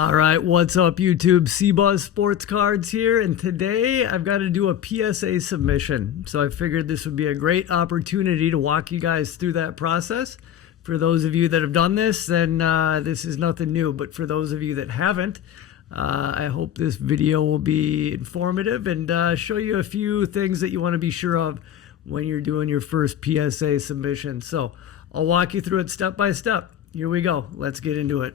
All right, what's up YouTube? C-Buzz Sports Cards here, and today I've got to do a PSA submission. So I figured this would be a great opportunity to walk you guys through that process. For those of you that have done this, then this is nothing new. But for those of you that haven't, I hope this video will be informative and show you a few things that you want to be sure of when you're doing your first PSA submission. So I'll walk you through it step by step. Here we go. Let's get into it.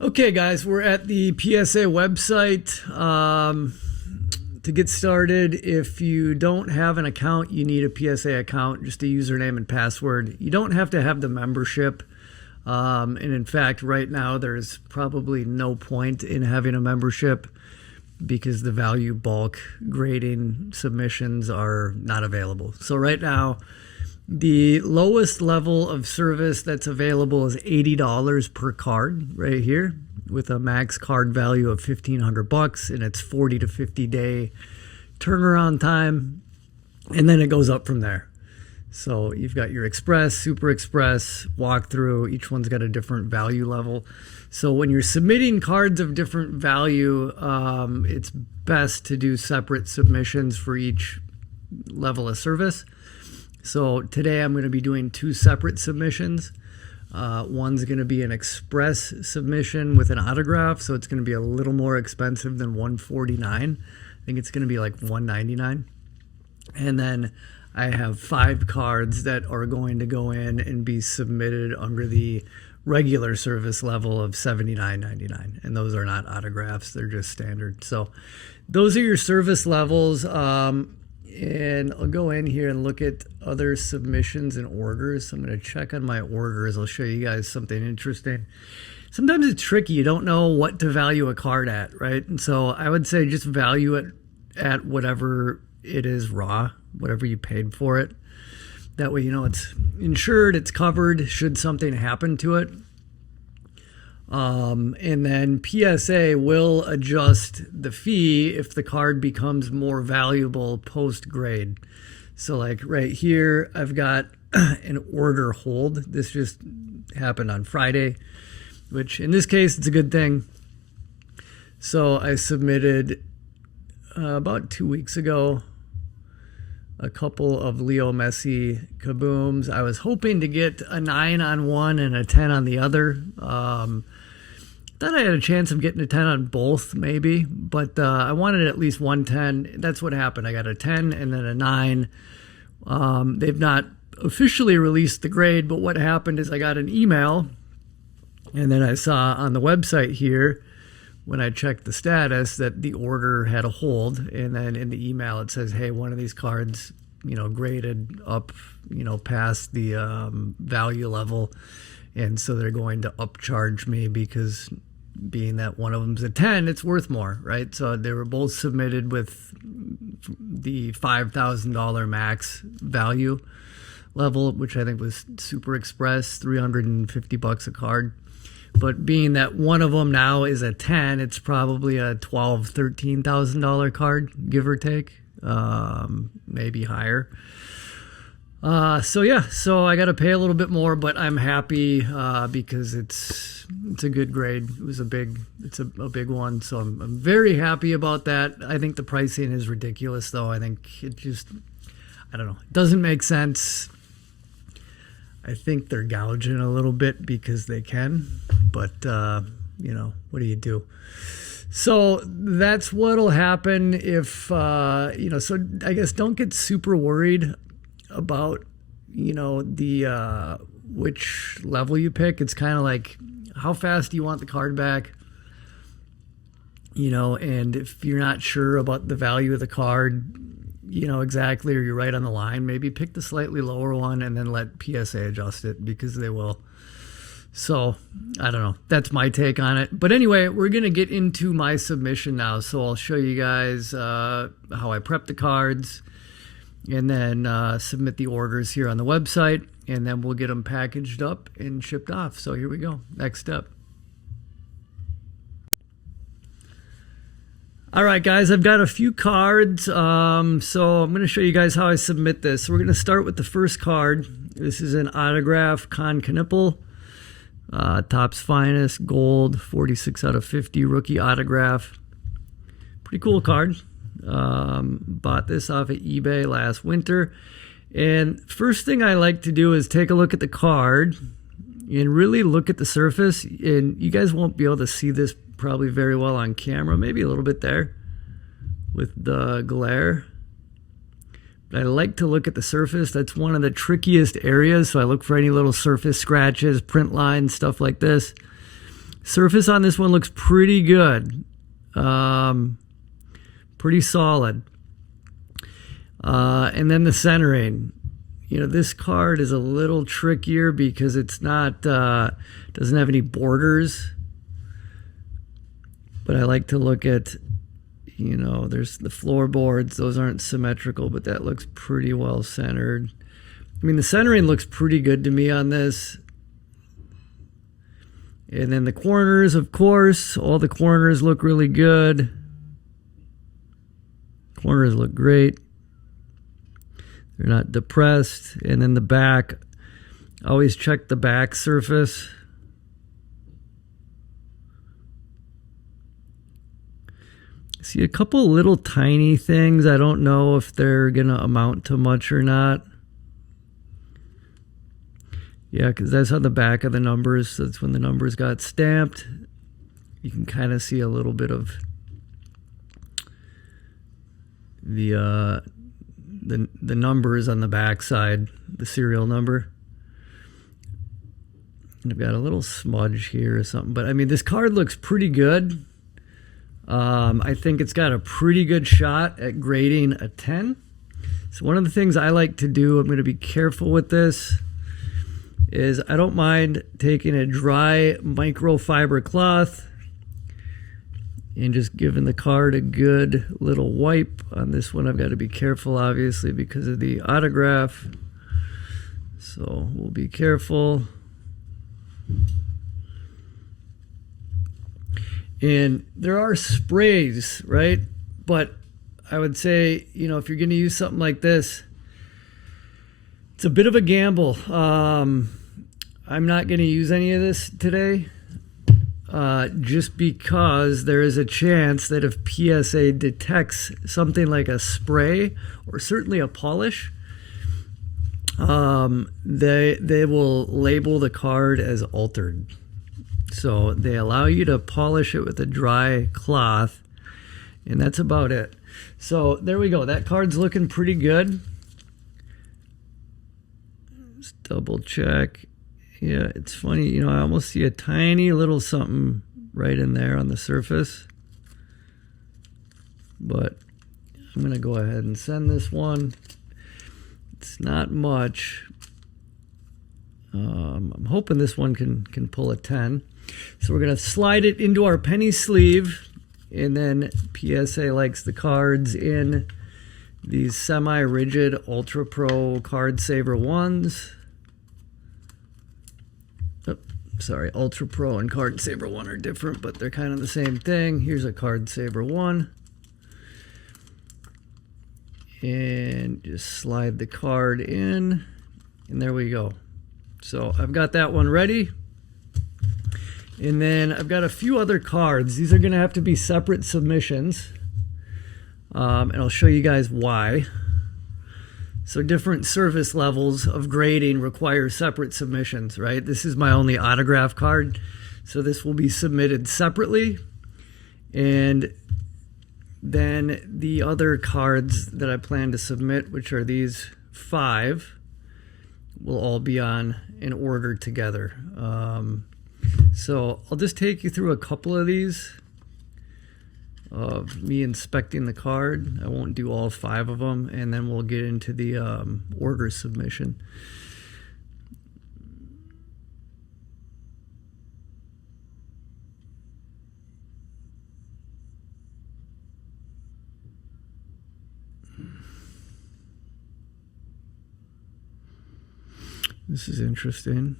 Okay guys, we're at the PSA website. To get started, if you don't have an account, you need a PSA account, just a username and password. You don't have to have the membership. And in fact, right now, there's probably no point in having a membership because the value bulk grading submissions are not available. So right now, the lowest level of service that's available is $80 per card right here with a max card value of $1,500, and it's 40 to 50 day turnaround time. And then it goes up from there. So you've got your Express, Super Express, walkthrough. Each one's got a different value level. So when you're submitting cards of different value, it's best to do separate submissions for each level of service. So today I'm going to be doing two separate submissions. One's going to be an express submission with an autograph, so it's going to be a little more expensive than $149. I think it's going to be like $199. And then I have 5 cards that are going to go in and be submitted under the regular service level of $79.99. And those are not autographs, they're just standard. So those are your service levels. And I'll go in here and look at other submissions and orders. So I'm going to check on my orders. I'll show you guys something interesting. Sometimes it's tricky. You don't know what to value a card at, right? And so I would say just value it at whatever it is raw, whatever you paid for it. That way you know it's insured, it's covered should something happen to it. And then PSA will adjust the fee if the card becomes more valuable post-grade. So like right here, I've got an order hold. This just happened on Friday, which in this case, it's a good thing. So I submitted about 2 weeks ago a couple of Leo Messi kabooms. I was hoping to get a 9 on one and a 10 on the other. Thought I had a chance of getting a 10 on both, maybe, but I wanted at least one 10. That's what happened. I got a 10 and then a 9. They've not officially released the grade, but what happened is I got an email, and then I saw on the website here, when I checked the status, that the order had a hold, and then in the email it says, hey, one of these cards, graded up, past the value level, and so they're going to upcharge me because being that one of them's a 10, it's worth more, right? So they were both submitted with the $5,000 max value level, which I think was Super Express, $350 a card. But being that one of them now is a 10, it's probably a $12,000, $13,000 card, give or take, maybe higher. So yeah, so I got to pay a little bit more, but I'm happy because it's a good grade. It's a big one, so I'm very happy about that. I think the pricing is ridiculous, though. I think it just, I don't know, it doesn't make sense. I think they're gouging a little bit because they can, but what do you do? So that's what'll happen if so I guess don't get super worried about the which level you pick. It's kind of like how fast do you want the card back, and if you're not sure about the value of the card exactly, or you're right on the line, maybe pick the slightly lower one and then let PSA adjust it, because they will. So I don't know, that's my take on it. But anyway, we're gonna get into my submission now. So I'll show you guys how I prep the cards, and then submit the orders here on the website, and then we'll get them packaged up and shipped off. So here we go. Next step. All right, guys, I've got a few cards. So I'm going to show you guys how I submit this. So we're going to start with the first card. This is an autograph Knueppel. Topps Finest, gold, 46 out of 50, rookie autograph. Pretty cool card. Bought this off of eBay last winter. And first thing I like to do is take a look at the card and really look at the surface. And you guys won't be able to see this probably very well on camera, maybe a little bit there with the glare. But I like to look at the surface. That's one of the trickiest areas. So I look for any little surface scratches, print lines, stuff like this. Surface on this one looks pretty good. Pretty solid. And then the centering. You know, this card is a little trickier because it's not, doesn't have any borders. But I like to look at, you know, there's the floorboards. Those aren't symmetrical, but that looks pretty well centered. I mean, the centering looks pretty good to me on this. And then the corners, of course, all the corners look really good. Corners look great. They're not depressed. And then the back, always check the back surface. See a couple little tiny things. I don't know if they're going to amount to much or not. Yeah, because that's on the back of the numbers. That's when the numbers got stamped. You can kind of see a little bit of the numbers on the back side, the serial number. And I've got a little smudge here or something. But, I mean, this card looks pretty good. I think it's got a pretty good shot at grading a 10. So one of the things I like to do, I'm going to be careful with this, is I don't mind taking a dry microfiber cloth and just giving the card a good little wipe. On this one, I've got to be careful, obviously, because of the autograph. So we'll be careful. And there are sprays, right? But I would say, you know, if you're going to use something like this, it's a bit of a gamble. I'm not going to use any of this today, just because there is a chance that if PSA detects something like a spray or certainly a polish, they will label the card as altered. So they allow you to polish it with a dry cloth, and that's about it. So there we go. That card's looking pretty good. Just double check. Yeah, it's funny. You know, I almost see a tiny little something right in there on the surface. But I'm going to go ahead and send this one. It's not much. I'm hoping this one can pull a 10. So we're going to slide it into our penny sleeve, and then PSA likes the cards in these semi-rigid Ultra Pro Card Saver 1s. Oh, sorry, Ultra Pro and Card Saver 1 are different, but they're kind of the same thing. Here's a Card Saver 1. And just slide the card in, and there we go. So I've got that one ready. And then I've got a few other cards. These are going to have to be separate submissions. And I'll show you guys why. So different service levels of grading require separate submissions, right? This is my only autograph card. So this will be submitted separately. And then the other cards that I plan to submit, which are these 5, will all be on in order together. So I'll just take you through a couple of these of me inspecting the card. I won't do all 5 of them, and then we'll get into the order submission. This is interesting.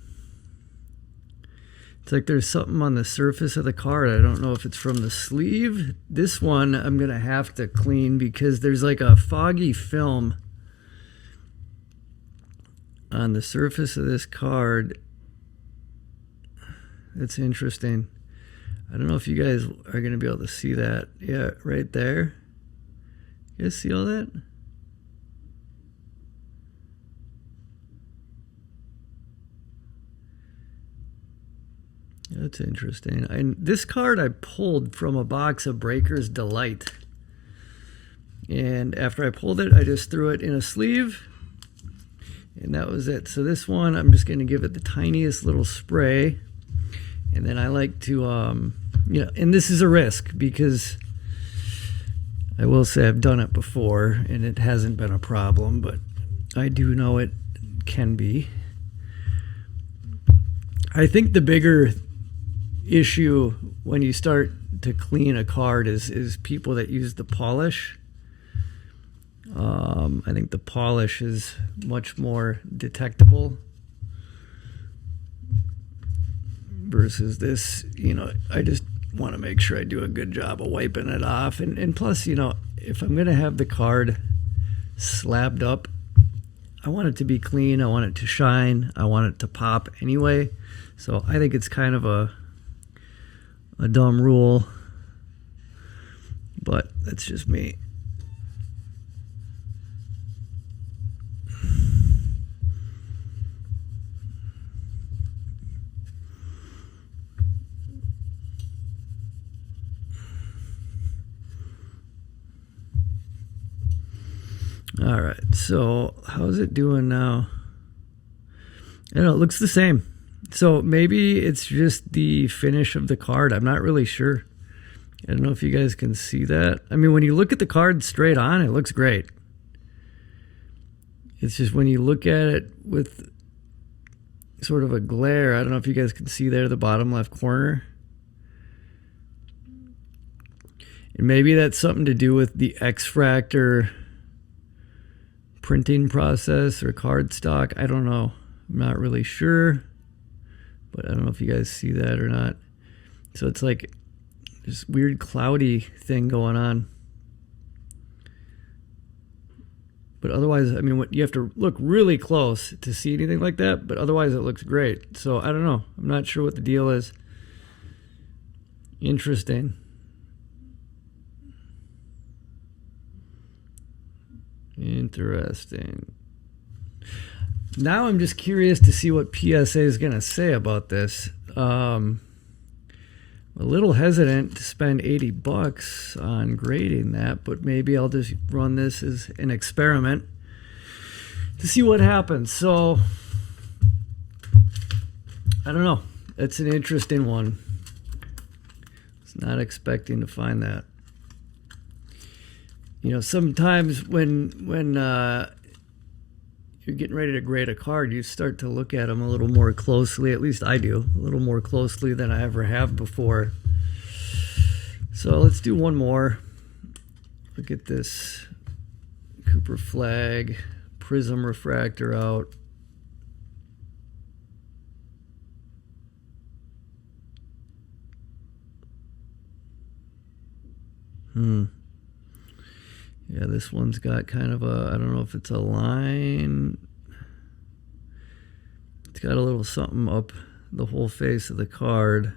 It's like there's something on the surface of the card. I don't know if it's from the sleeve. This one I'm going to have to clean because there's like a foggy film on the surface of this card. That's interesting. I don't know if you guys are going to be able to see that. Yeah, right there. You guys see all that? That's interesting. This card I pulled from a box of Breaker's Delight. And after I pulled it, I just threw it in a sleeve. And that was it. So this one, I'm just going to give it the tiniest little spray. And then I like to, and this is a risk because I will say I've done it before and it hasn't been a problem, but I do know it can be. I think the bigger issue when you start to clean a card is people that use the polish. I think the polish is much more detectable versus this. I just want to make sure I do a good job of wiping it off. And plus, if I'm going to have the card slabbed up, I want it to be clean. I want it to shine. I want it to pop anyway. So I think it's kind of a dumb rule, but that's just me. All right, so how's it doing now? I know it looks the same. So maybe it's just the finish of the card. I'm not really sure. I don't know if you guys can see that. I mean, when you look at the card straight on, it looks great. It's just when you look at it with sort of a glare, I don't know if you guys can see there, the bottom left corner. And maybe that's something to do with the X-Fractor printing process or card stock. I don't know. I'm not really sure. But I don't know if you guys see that or not. So it's like this weird cloudy thing going on. But otherwise, I mean, you have to look really close to see anything like that. But otherwise, it looks great. So I don't know. I'm not sure what the deal is. Interesting. Interesting. Now I'm just curious to see what PSA is going to say about this. I'm a little hesitant to spend $80 on grading that, but maybe I'll just run this as an experiment to see what happens. So, I don't know. It's an interesting one. I was not expecting to find that. Sometimes when you're getting ready to grade a card, you start to look at them a little more closely. At least I do, a little more closely than I ever have before. So let's do one more. Look at this Cooper Flagg Prism refractor out. Yeah, this one's got kind of a, I don't know if it's a line. It's got a little something up the whole face of the card.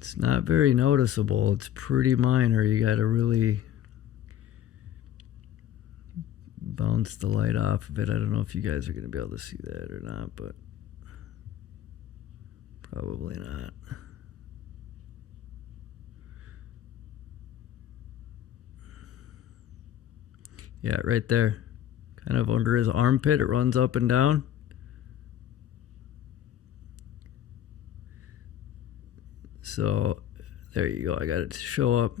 It's not very noticeable. It's pretty minor. You got to really bounce the light off of it. I don't know if you guys are going to be able to see that or not, but probably not. Yeah, right there. Kind of under his armpit, it runs up and down. So, there you go. I got it to show up.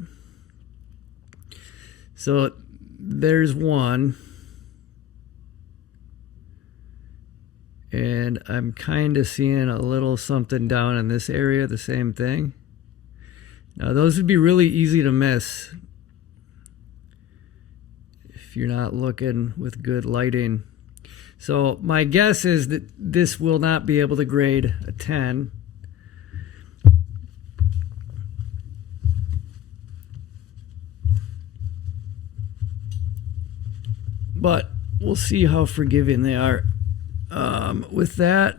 So, there's one. And I'm kind of seeing a little something down in this area, the same thing. Now, those would be really easy to miss if you're not looking with good lighting. So my guess is that this will not be able to grade a 10. But we'll see how forgiving they are. With that,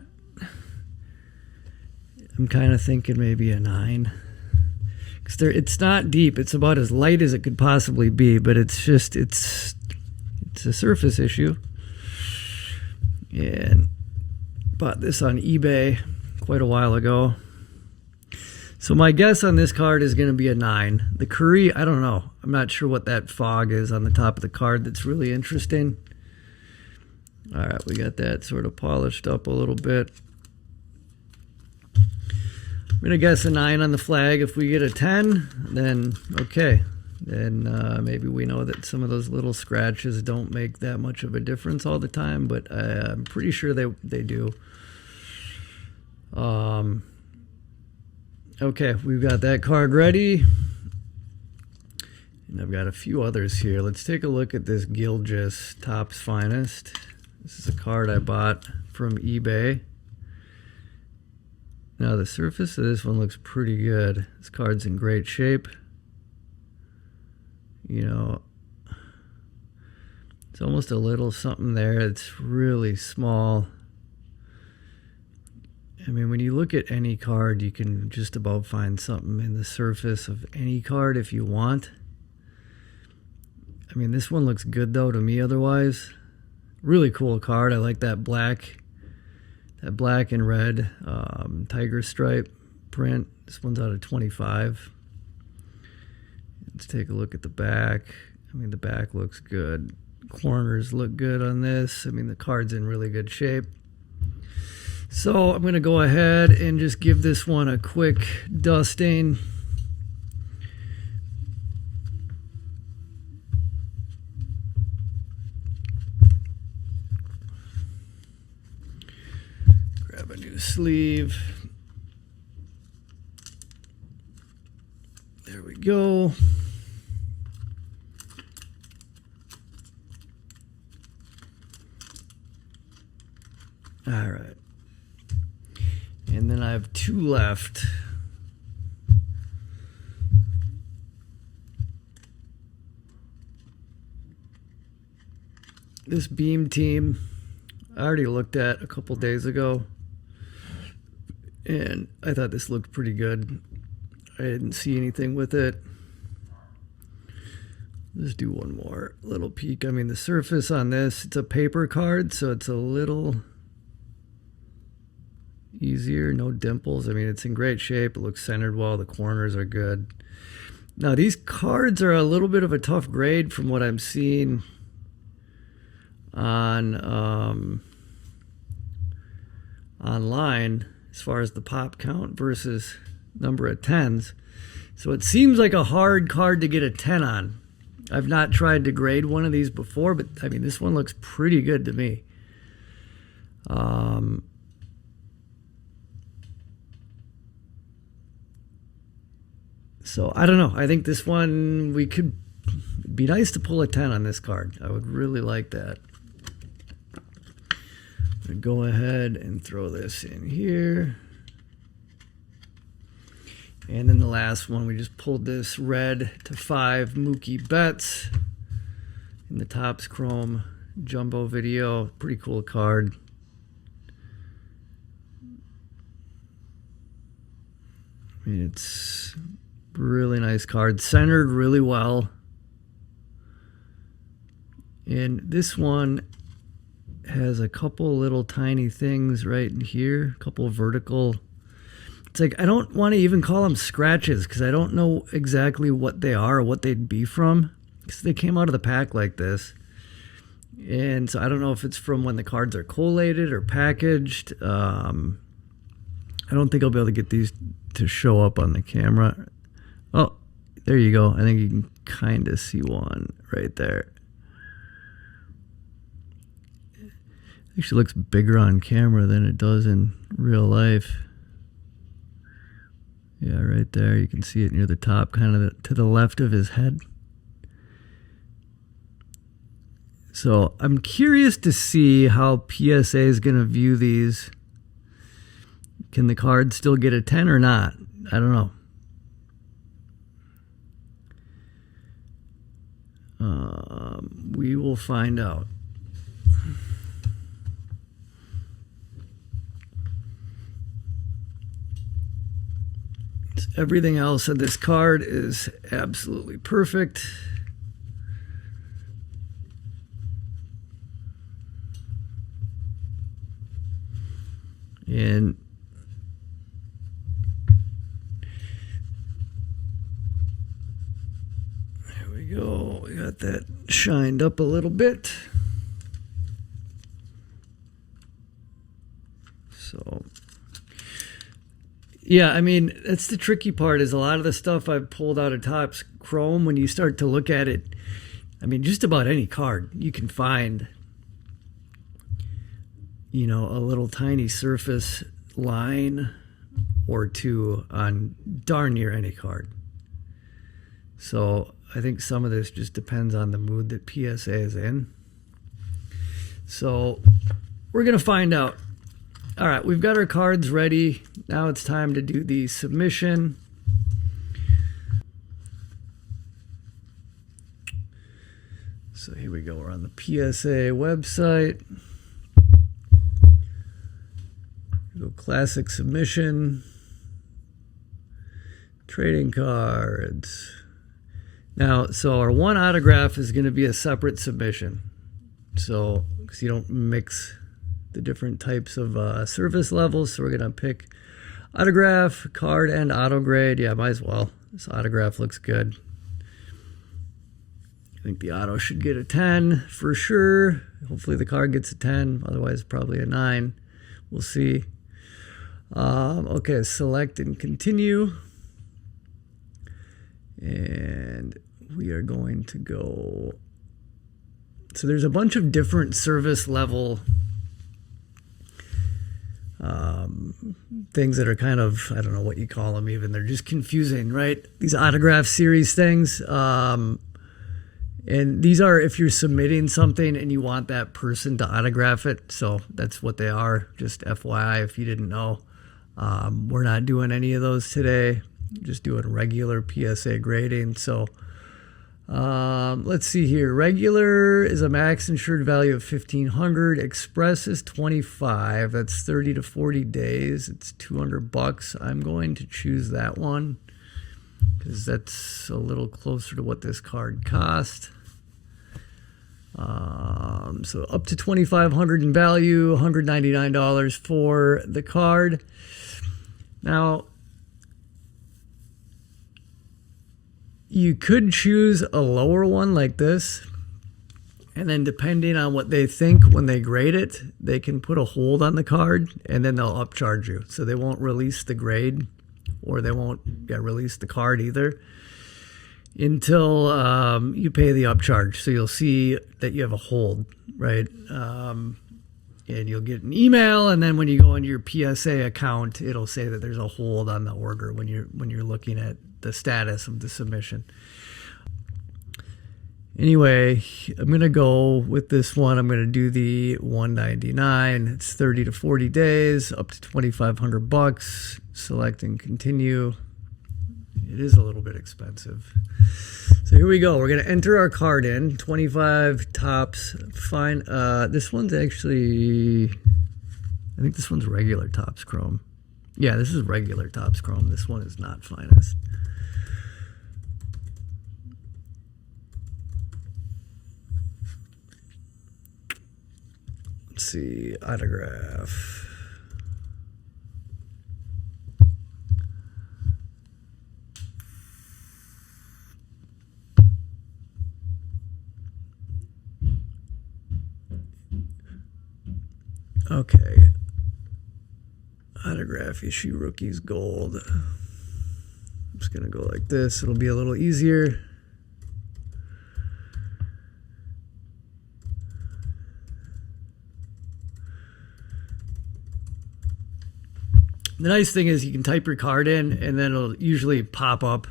I'm kind of thinking maybe a 9. Because it's not deep. It's about as light as it could possibly be, but it's a surface issue. And bought this on eBay quite a while ago. So my guess on this card is going to be a 9. The Curry, I don't know. I'm not sure what that fog is on the top of the card that's really interesting. All right, we got that sort of polished up a little bit. I'm going to guess a 9 on the Flagg. If we get a 10, then okay. Then maybe we know that some of those little scratches don't make that much of a difference all the time, but I'm pretty sure they do. Okay, we've got that card ready. And I've got a few others here. Let's take a look at this Gilgeous Topps Finest. This is a card I bought from eBay. Now the surface of this one looks pretty good. This card's in great shape. You know, it's almost a little something there. It's really small. I mean, when you look at any card, you can just about find something in the surface of any card if you want. I mean, this one looks good though to me otherwise. Really cool card. I like that black and red tiger stripe print. This one's out of 25. Let's take a look at the back. I mean, the back looks good. Corners look good on this. I mean, the card's in really good shape. So I'm going to go ahead and just give this one a quick dusting. Grab a new sleeve. There we go. All right. And then I have 2 left. This Beam Team, I already looked at a couple days ago. And I thought this looked pretty good. I didn't see anything with it. Let's do one more little peek. I mean, the surface on this, it's a paper card, so it's a little easier. No dimples. I mean, it's in great shape. It looks centered well. The corners are good. Now, these cards are a little bit of a tough grade from what I'm seeing on online as far as the pop count versus number of 10s. So it seems like a hard card to get a 10 on. I've not tried to grade one of these before, but I mean, this one looks pretty good to me. So I don't know. I think this one, it'd be nice to pull a 10 on this card. I would really like that. I'm going to go ahead and throw this in here. And then the last one, we just pulled this red to 5 Mookie Betts in the Topps Chrome Jumbo video. Pretty cool card. I mean, it's a really nice card. Centered really well. And this one has a couple little tiny things right in here. A couple vertical. It's like, I don't want to even call them scratches because I don't know exactly what they are or what they'd be from. Because they came out of the pack like this. And so I don't know if it's from when the cards are collated or packaged. I don't think I'll be able to get these to show up on the camera. Oh, there you go. I think you can kind of see one right there. Actually looks bigger on camera than it does in real life. Yeah, right there. You can see it near the top, kind of to the left of his head. So I'm curious to see how PSA is going to view these. Can the card still get a 10 or not? I don't know. We will find out. Everything else on this card is absolutely perfect. And there we go. We got that shined up a little bit. So, yeah, I mean, that's the tricky part, is a lot of the stuff I've pulled out of Topps Chrome, when you start to look at it, I mean, just about any card you can find, you know, a little tiny surface line or two on darn near any card. So I think some of this just depends on the mood that PSA is in. So we're going to find out. All right, we've got our cards ready. Now it's time to do the submission. So here we go. We're on the PSA website. Go classic submission. Trading cards. Now, so our one autograph is going to be a separate submission. So, because you don't mix the different types of service levels. So we're going to pick autograph, card, and auto grade. Yeah, might as well. This autograph looks good. I think the auto should get a 10 for sure. Hopefully the card gets a 10. Otherwise, probably a 9. We'll see. Okay, select and continue. And we are going to go. So there's a bunch of different service level things that are kind of, I don't know what you call them even. They're just confusing, right? These autograph series things. And these are if you're submitting something and you want that person to autograph it. So that's what they are. Just FYI, if you didn't know. We're not doing any of those today. Just doing regular PSA grading. So let's see here. Regular is a max insured value of $1,500. Express is $25. That's 30 to 40 days. It's $200. I'm going to choose that one because that's a little closer to what this card cost. So up to $2,500 in value, $199 for the card. Now, you could choose a lower one like this, and then depending on what they think when they grade it, they can put a hold on the card, and then they'll upcharge you. So they won't release the grade, or they won't release the card either until you pay the upcharge. So you'll see that you have a hold, right? And you'll get an email, and then when you go into your PSA account, it'll say that there's a hold on the order when you're looking at the status of the submission. Anyway, I'm going to go with this one. I'm going to do the $199. It's 30 to 40 days, up to $2,500. Select and continue. It is a little bit expensive. So here we go. We're going to enter our card in. 25 Topps. Fine. This one's actually, I think this one's regular Topps Chrome. Yeah, this is regular Topps Chrome. This one is not finest. Let's see, autograph. Okay. Autograph issue rookies gold. I'm just going to go like this. It'll be a little easier. The nice thing is you can type your card in and then it'll usually pop up.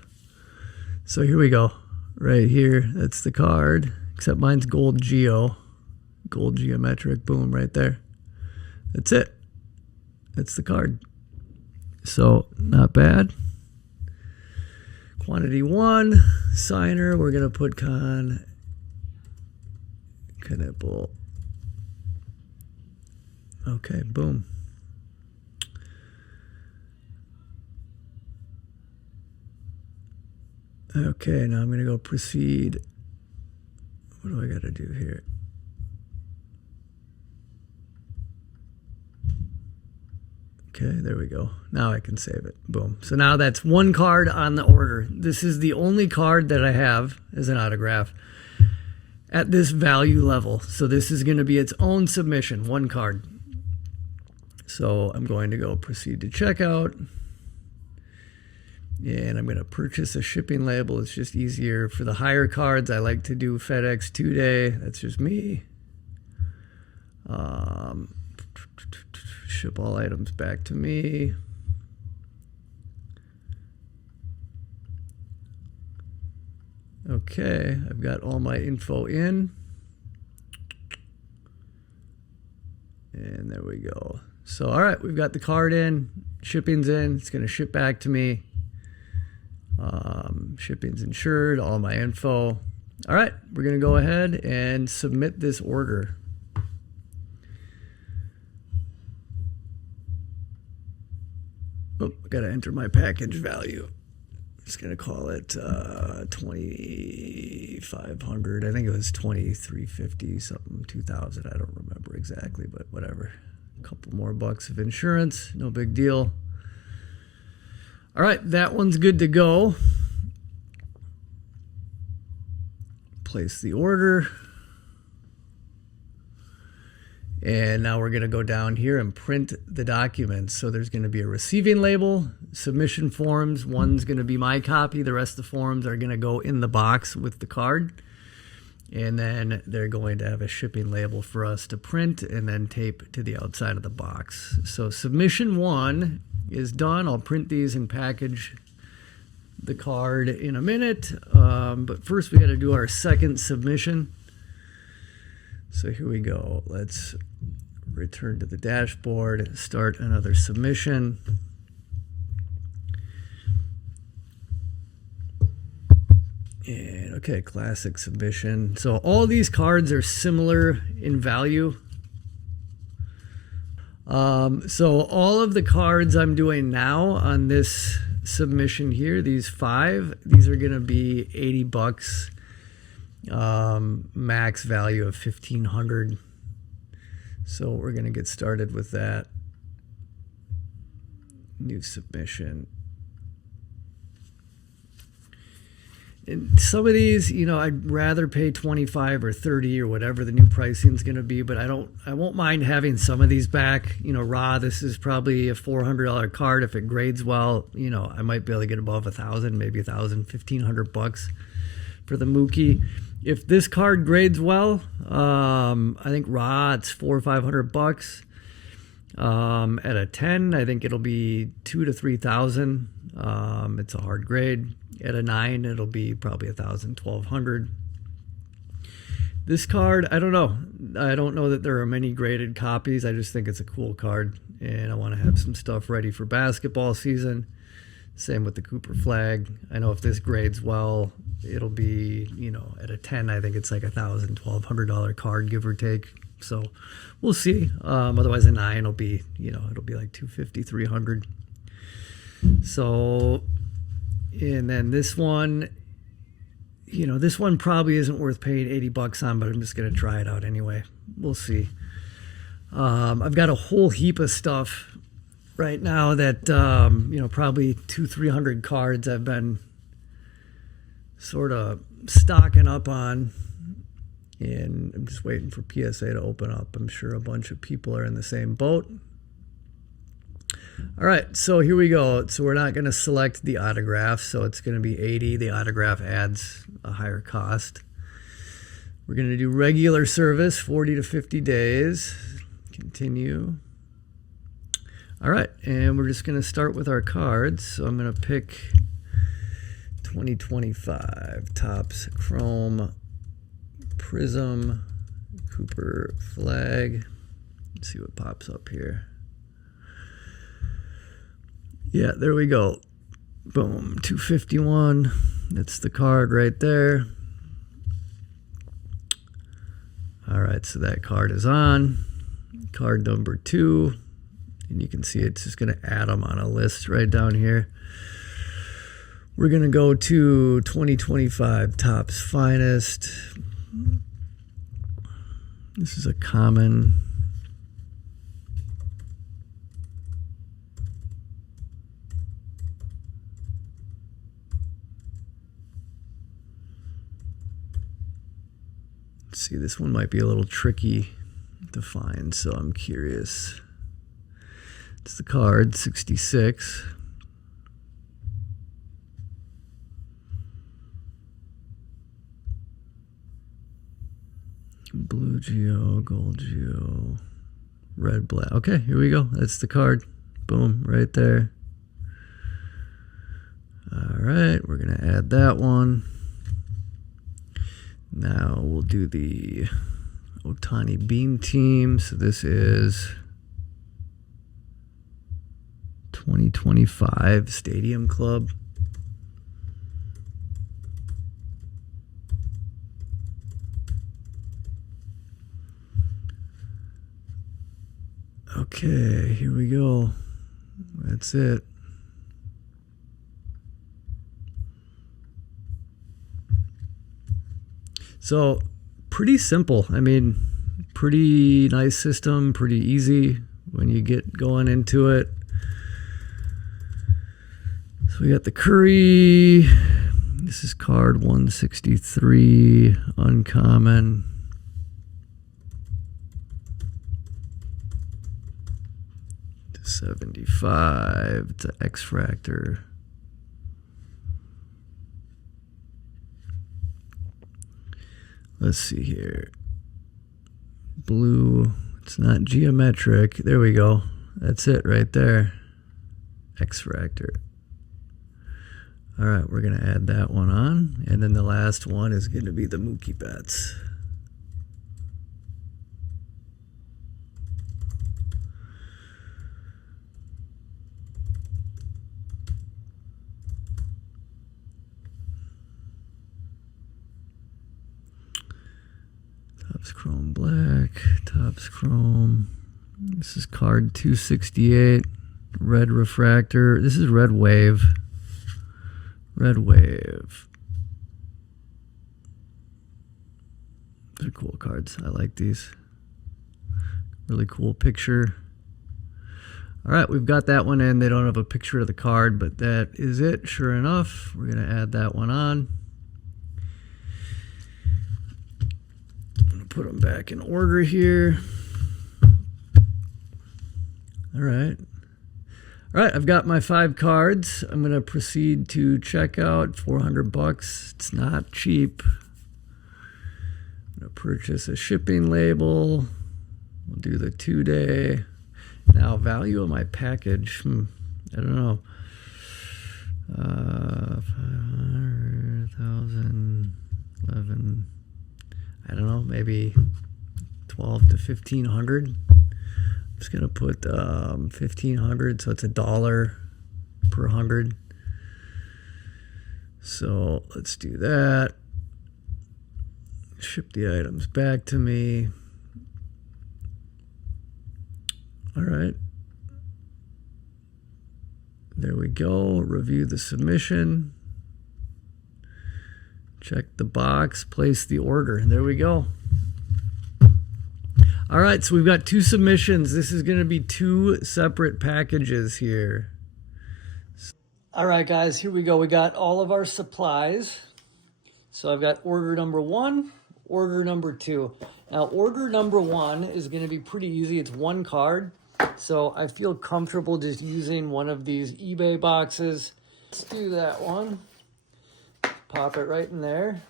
So here we go. Right here. That's the card. Except mine's gold Geo. gold geometric, boom, right there. That's it. That's the card. So not bad. Quantity 1, signer, we're going to put Knueppel. Okay, boom. Okay, now I'm going to go proceed. What do I got to do here? Okay, there we go. Now I can save it. Boom. So now that's one card on the order. This is the only card that I have as an autograph at this value level. So this is going to be its own submission, one card. So I'm going to go proceed to checkout. And I'm going to purchase a shipping label. It's just easier for the higher cards. I like to do FedEx 2-day. That's just me. Ship all items back to me. Okay, I've got all my info in. And there we go. So, all right, we've got the card in. Shipping's in. It's going to ship back to me. Shipping's insured, all my info. All right, we're going to go ahead and submit this order. Oh, I got to enter my package value. Just going to call it 2,500. I think it was 2,350 something, 2,000. I don't remember exactly, but whatever. A couple more bucks of insurance, no big deal. All right, that one's good to go. Place the order. And now we're going to go down here and print the documents. So there's going to be a receiving label, submission forms. One's going to be my copy. The rest of the forms are going to go in the box with the card. And then they're going to have a shipping label for us to print and then tape to the outside of the box. So submission 1 is done. I'll print these and package the card in a minute. But first we got to do our second submission. So here we go. Let's return to the dashboard, start another submission. And okay, classic submission. So all these cards are similar in value. So all of the cards I'm doing now on this submission here, these 5, these are going to be $80. Max value of 1,500. So we're going to get started with that. New submission. And some of these, you know, I'd rather pay 25 or 30 or whatever the new pricing is going to be, but I won't mind having some of these back. You know, raw, this is probably a $400 card. If it grades well, you know, I might be able to get above 1,000, maybe 1,000, $1,500 for the Mookie. If this card grades well, I think raw it's $400 or $500. At a 10, I think it'll be $2,000 to $3,000. It's a hard grade. At a 9, it'll be probably $1,000, $1,200. This card, I don't know. I don't know that there are many graded copies. I just think it's a cool card, and I want to have some stuff ready for basketball season. Same with the Cooper Flagg. I know if this grades well, it'll be, you know, at a 10, I think it's like $1,000, $1,200 card, give or take. So we'll see. Otherwise, a 9 will be, you know, it'll be like $250, $300. So, and then this one, you know, this one probably isn't worth paying $80 on, but I'm just going to try it out anyway. We'll see. I've got a whole heap of stuff right now that, you know, probably 200-300 cards I've been sort of stocking up on, and I'm just waiting for PSA to open up. I'm sure a bunch of people are in the same boat. All right, so here we go. So we're not going to select the autograph, so it's going to be $80. The autograph adds a higher cost. We're going to do regular service, 40 to 50 days. Continue. All right, and we're just going to start with our cards. So I'm going to pick 2025 Topps Chrome Prism Cooper Flagg. Let's see what pops up here. Yeah, there we go. Boom, 251. That's the card right there. All right, so that card is on. Card number 2. And you can see it's just going to add them on a list right down here. We're going to go to 2025 Topps Finest. This is a common. Let's see, this one might be a little tricky to find, so I'm curious. It's the card, 66. Blue Geo, Gold Geo, Red Black. Okay, here we go. That's the card. Boom, right there. All right, we're going to add that one. Now we'll do the Ohtani Beam Team. So this is 2025 Stadium Club. Okay, here we go. That's it. So, pretty simple. I mean, pretty nice system, pretty easy when you get going into it. So we got the Curry. This is card 163, uncommon. To 75, it's an X-Fractor. Let's see here. Blue, it's not geometric. There we go. That's it right there. X-Fractor. All right, we're going to add that one on. And then the last one is going to be the Mookie Betts. Topps Chrome Black, Topps Chrome. This is card 268, Red Refractor. This is Red Wave. Red Wave. They're cool cards. I like these. Really cool picture. All right, we've got that one in. They don't have a picture of the card, but that is it. Sure enough, we're going to add that one on. Put them back in order here. All right. All right, I've got my 5 cards. I'm going to proceed to checkout. $400. It's not cheap. I'm going to purchase a shipping label. We'll do the 2-day. Now, value of my package. I don't know. 500,000, 11. I don't know, maybe 12 to 1,500. I'm just gonna put 1,500, so it's $1 per 100. So let's do that. Ship the items back to me. All right. There we go. Review the submission. Check the box, place the order. There we go. All right, so we've got 2 submissions. This is going to be 2 separate packages here. All right, guys, here we go. We got all of our supplies. So I've got order number 1, order number 2. Now, order number 1 is going to be pretty easy. It's 1 card. So I feel comfortable just using one of these eBay boxes. Let's do that one. Pop it right in there.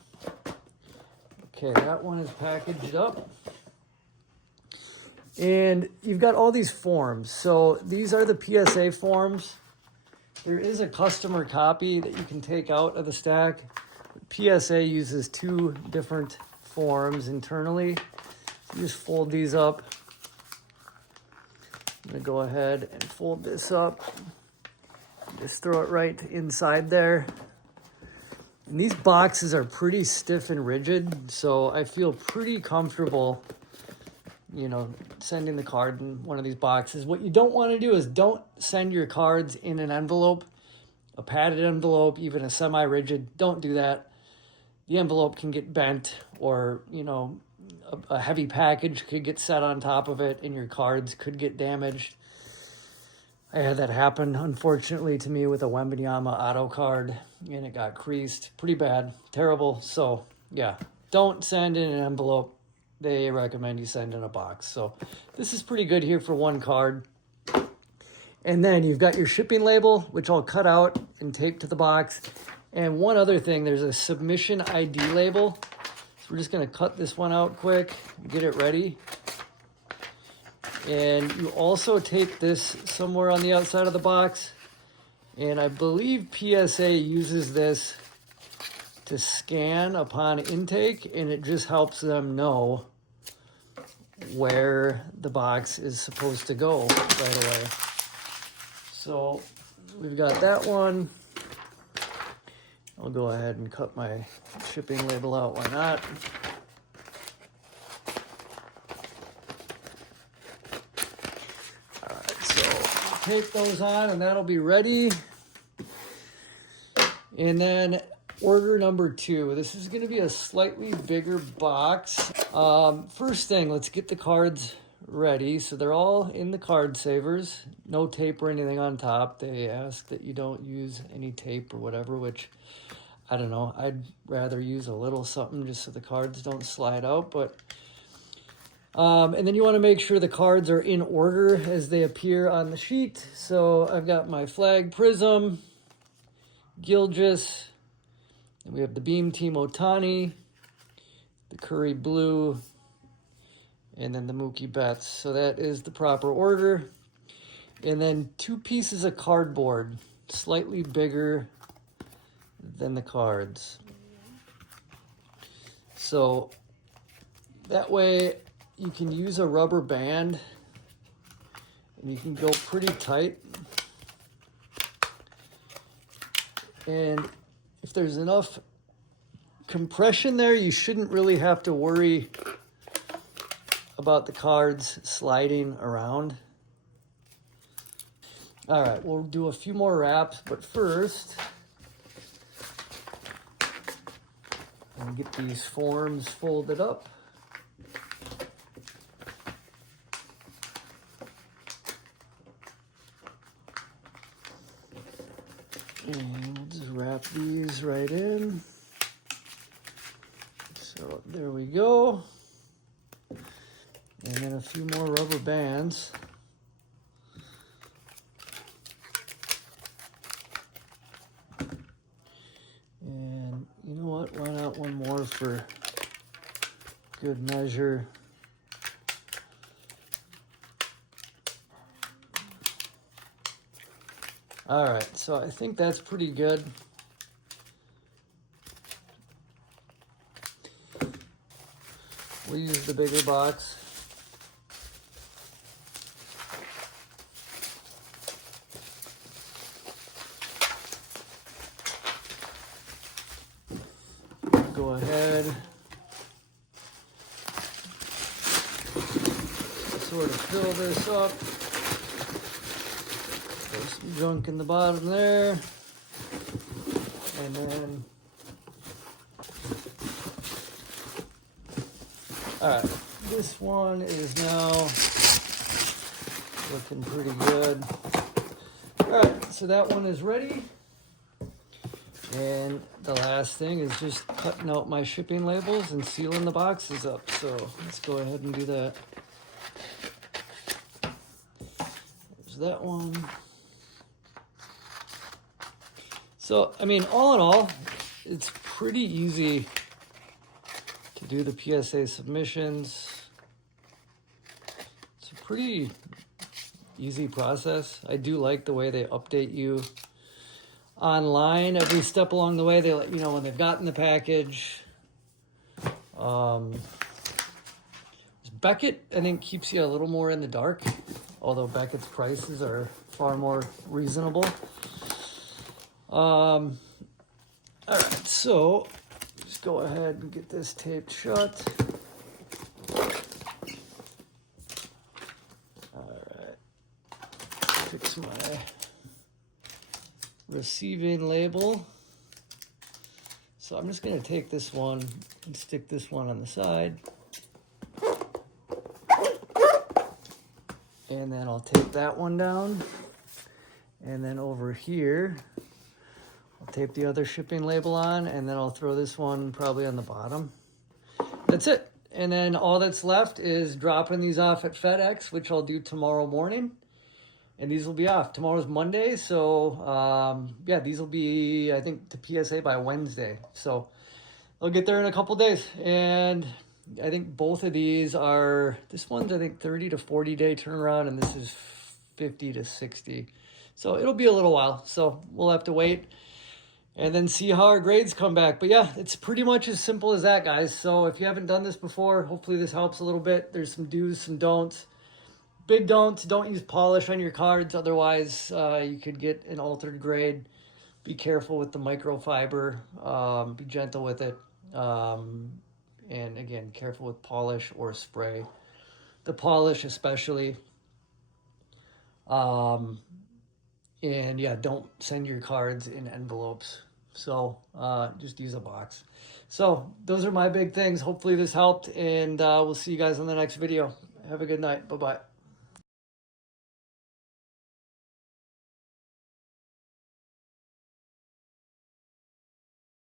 Okay, that one is packaged up. And you've got all these forms. So these are the PSA forms. There is a customer copy that you can take out of the stack. PSA uses 2 different forms internally. You just fold these up. I'm going to go ahead and fold this up. Just throw it right inside there. And these boxes are pretty stiff and rigid, so I feel pretty comfortable, you know, sending the card in one of these boxes. What you don't want to do is don't send your cards in an envelope, a padded envelope, even a semi-rigid. Don't do that. The envelope can get bent, or, you know, a heavy package could get set on top of it and your cards could get damaged. I had that happen, unfortunately, to me with a Wembanyama auto card, and it got creased. Pretty bad. Terrible. So, yeah, don't send in an envelope. They recommend you send in a box. So this is pretty good here for one card. And then you've got your shipping label, which I'll cut out and tape to the box. And one other thing, there's a submission ID label. So we're just going to cut this one out quick, get it ready. And you also tape this somewhere on the outside of the box. And I believe PSA uses this to scan upon intake, and it just helps them know where the box is supposed to go right away. So we've got that one. I'll go ahead and cut my shipping label out. Why not? All right, so tape those on, and that'll be ready. And then order number 2. This is going to be a slightly bigger box. First thing, let's get the cards ready. So they're all in the card savers. No tape or anything on top. They ask that you don't use any tape or whatever, which, I don't know. I'd rather use a little something just so the cards don't slide out. But and then you want to make sure the cards are in order as they appear on the sheet. So I've got my Flagg Prism, Gilgeous, and we have the Beam Team Ohtani, the Curry Blue, and then the Mookie Betts. So that is the proper order. And then 2 pieces of cardboard, slightly bigger than the cards. So that way you can use a rubber band and you can go pretty tight. And if there's enough compression there, you shouldn't really have to worry about the cards sliding around. All right, we'll do a few more wraps, but first, I'm gonna get these forms folded up. And we'll just wrap these right in. So there we go. And then a few more rubber bands. And you know what? Why not one more for good measure? All right, so I think that's pretty good. We'll use the bigger box. Go ahead. Sort of fill this up. There's some junk in the bottom there. And then, all right, this one is now looking pretty good. All right, so that one is ready. And the last thing is just cutting out my shipping labels and sealing the boxes up. So let's go ahead and do that. There's that one. So, I mean, all in all, it's pretty easy to do the PSA submissions. It's a pretty easy process. I do like the way they update you online every step along the way. They let you know when they've gotten the package. There's Beckett, I think, keeps you a little more in the dark, although Beckett's prices are far more reasonable. All right, so just go ahead and get this taped shut. All right, fix my receiving label. So I'm just going to take this one and stick this one on the side. And then I'll tape that one down. And then over here, I'll tape the other shipping label on, and then I'll throw this one probably on the bottom. That's it. And then all that's left is dropping these off at FedEx, which I'll do tomorrow morning. And these will be off. Tomorrow's Monday, so yeah, these will be, I think, to PSA by Wednesday. So they'll get there in a couple days. And I think both of these are, this one's, I think, 30 to 40 day turnaround, and this is 50 to 60. So it'll be a little while. So we'll have to wait and then see how our grades come back. But yeah, it's pretty much as simple as that, guys. So if you haven't done this before, hopefully this helps a little bit. There's some do's, some don'ts. Big don't use polish on your cards. Otherwise, you could get an altered grade. Be careful with the microfiber. Be gentle with it. And again, careful with polish or spray. The polish especially. And yeah, don't send your cards in envelopes. So just use a box. So those are my big things. Hopefully this helped, and we'll see you guys on the next video. Have a good night. Bye-bye.